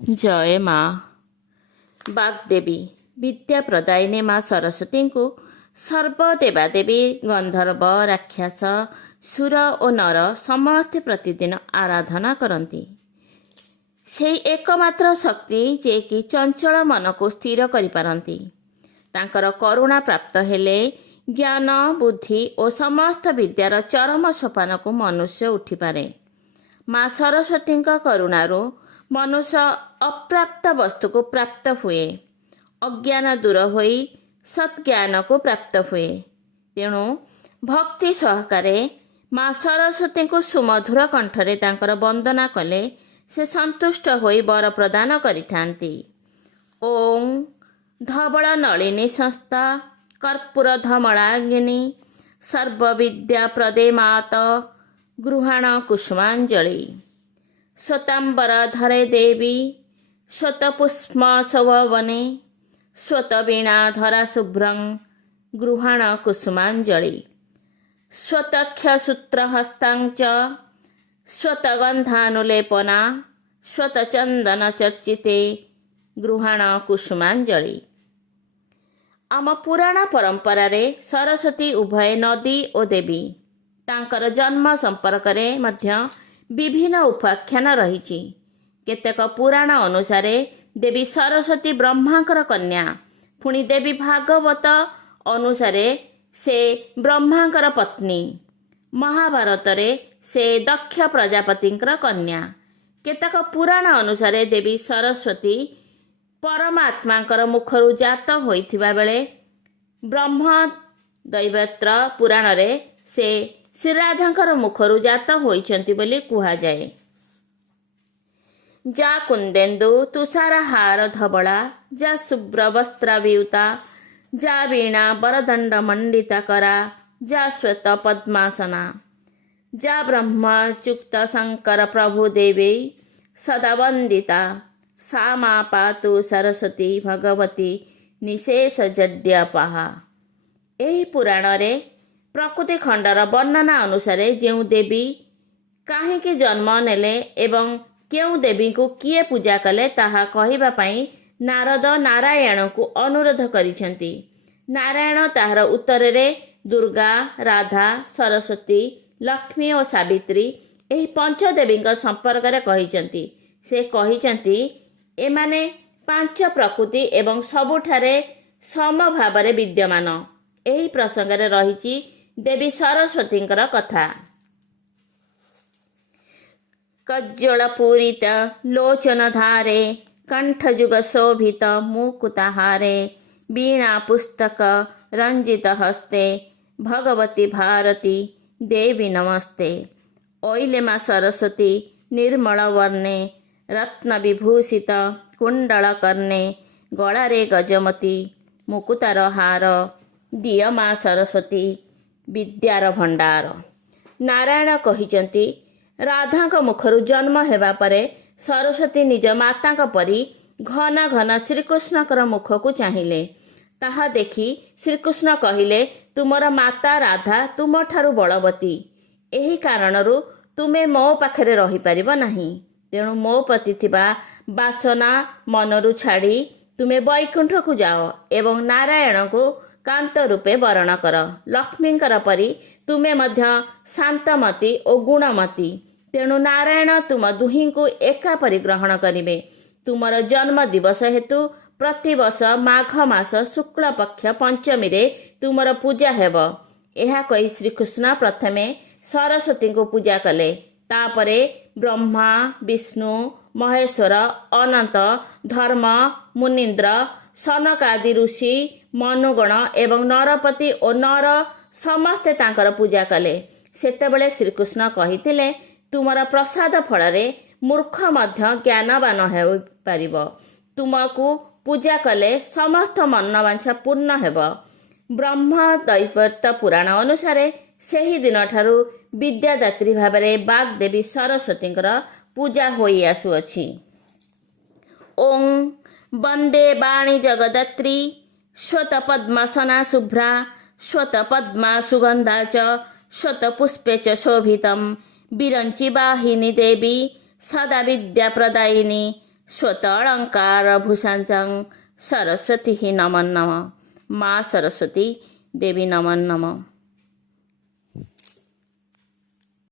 जय माँ। वाग्देवी विद्या प्रदायिनी माँ सरस्वती को सर्वदेवादेवी गंधर्व राक्षस सुर और नर समस्ते प्रतिदिन आराधना करती। से एकमात्र शक्ति जे कि चंचल मन को स्थिर करिपारंती। तांकर करुणा प्राप्त हेले ज्ञान बुद्धि और समस्त विद्यार चरम सोपान को मनुष्य उठिपारे। माँ सरस्वती करुणारू मनुष्य अप्राप्त वस्तु को प्राप्त हुए, अज्ञान दूर होई सत्ज्ञान को प्राप्त हुए। तेणु भक्ति सहकारे माँ सरस्वती को सुमधुर कंठरे तांकर वंदना कले से संतुष्ट होई वर प्रदान करिथांती। ओं धवल नलिनी संस्था कर्पूर धमलागिनी सर्वविद्या प्रदे मात गृहाण कुसुमांजलि। स्वतांबर धरे देवी स्वतपुष्म सवने स्वतवीणा धरा शुभ्रं गृहाण कुसुमांजलि। स्वतक्ष सूत्र हस्तांच स्वतगंधानुलेपना स्वतचंदन चर्चिते गृहाण कुसुमांजलि। आम पुराण परंपरा रे सरस्वती उभय नदी और देवी। तांकर जन्म संपर्क रे मध्य विभिन्न उपाख्यान रही। केतेक पुराण अनुसार देवी सरस्वती ब्रह्मांकर कन्या, पुणी देवी भागवत अनुसार से ब्रह्मांकर पत्नी, महाभारत रे से दक्ष प्रजापतिंकर कन्या। केतेक पुराण अनुसार देवी सरस्वती परमात्मांकर मुखरू जात होइथिबा बेले ब्रह्म दैवत्र पुराण रे से श्रीराधांकर मुखरू जात होइचंती बोली कुहा जाए। जा कुंदेन्दु तुषार हार धवला जा शुभ्र वस्त्रावियुता जा वीणा वरदंड मंडिता करा जा श्वेत पद्मासना जा ब्रह्मच्युक्त शंकर प्रभु देवी सदा वंदिता सा मा पातु सरस्वती भगवती निशेष जड्यापाहा। एही पुराण रे प्रकृति खंडर वर्णना अनुसार जो देवी काहींकि जन्म नेले एवं केउं देवी को किए पूजा कले ताहा कहिबा पई नारद नारायण को अनुरोध करिसेंती। नारायण ताहार उत्तर रे दुर्गा, राधा, सरस्वती, लक्ष्मी और सावित्री एही पंचदेवी संपर्क रे कहिसेंती। से कहिसेंती एमाने पांच प्रकृति एवं सबुठारे समभावरे विद्यमान। एही प्रसंग रे रहिछि देवी सरस्वती कथा। कज्जल पूरित लोचन धारे कंठजुग शोभित मुकुताहारे वीणा पुस्तक रंजित हस्ते भगवती भारती देवी नमस्ते। ओइले माँ सरस्वती निर्मल वर्णे रत्न विभूषित कुंडल कर्णे गलारे गजमती मुकुतार हार दिय माँ सरस्वती विद्यार भंडार। नारायण कहिचंती राधांक मुखरू जन्म हेबा परे सरस्वती निज मातांक परी घन घन श्रीकृष्णकर मुख को चाहिले। ताहा देखि श्रीकृष्ण कहिले तुमर माता राधा तुम ठारू बलवती। एही कारणरू तुमे मो पाखरे रही परिबो नाही। तेणु मो प्रति थिबा बासना मनरू छाड़ी तुमे वैकुंठ को जाओ एवं नारायण को कांत रूपे वर्ण कर। लक्ष्मींकर परी तुमे मध्य शांतमती और गुणमती। तेणु नारायण तुम दुहीं को एका परि ग्रहण करिवे। तुमर जन्म दिवस हेतु प्रतिवर्ष माघ मास शुक्ल पक्ष पंचमी रे तुमर पूजा हेब। एहा कही श्रीकृष्ण प्रथमे सरस्वती को पूजा कले। तापरे ब्रह्मा, विष्णु, महेश्वर, अनंत, धर्म, मुनीन्द्र, सनक आदि ऋषि, मनुगण एवं नरपति और नर समस्ते तांकर पूजा कले। सेतेबेले श्रीकृष्ण कहिथिले तुमर प्रसाद फलरे मूर्ख मध्य ज्ञानवान हो पारिबो। तुमको पूजा कले समस्त मनोवांछा पूर्ण हेब। ब्रह्म दैवत पुराण अनुसार सेही दिन ठारू विद्यादात्री भावरे वाग्देवी सरस्वती पूजा होई आसुअछि। ओं वंदे वाणी जगदात्री स्वत पद्मासना शुभ्रा स्वत पद्मा सुगंधा च स्वत पुष्पे च शोभितम् विरंची वाहिनी देवी सदा विद्या प्रदायिनी स्वतःलङ्कारभूषाञ्चं सरस्वतीः नमः नमः। मा सरस्वती देवी नमः नमः।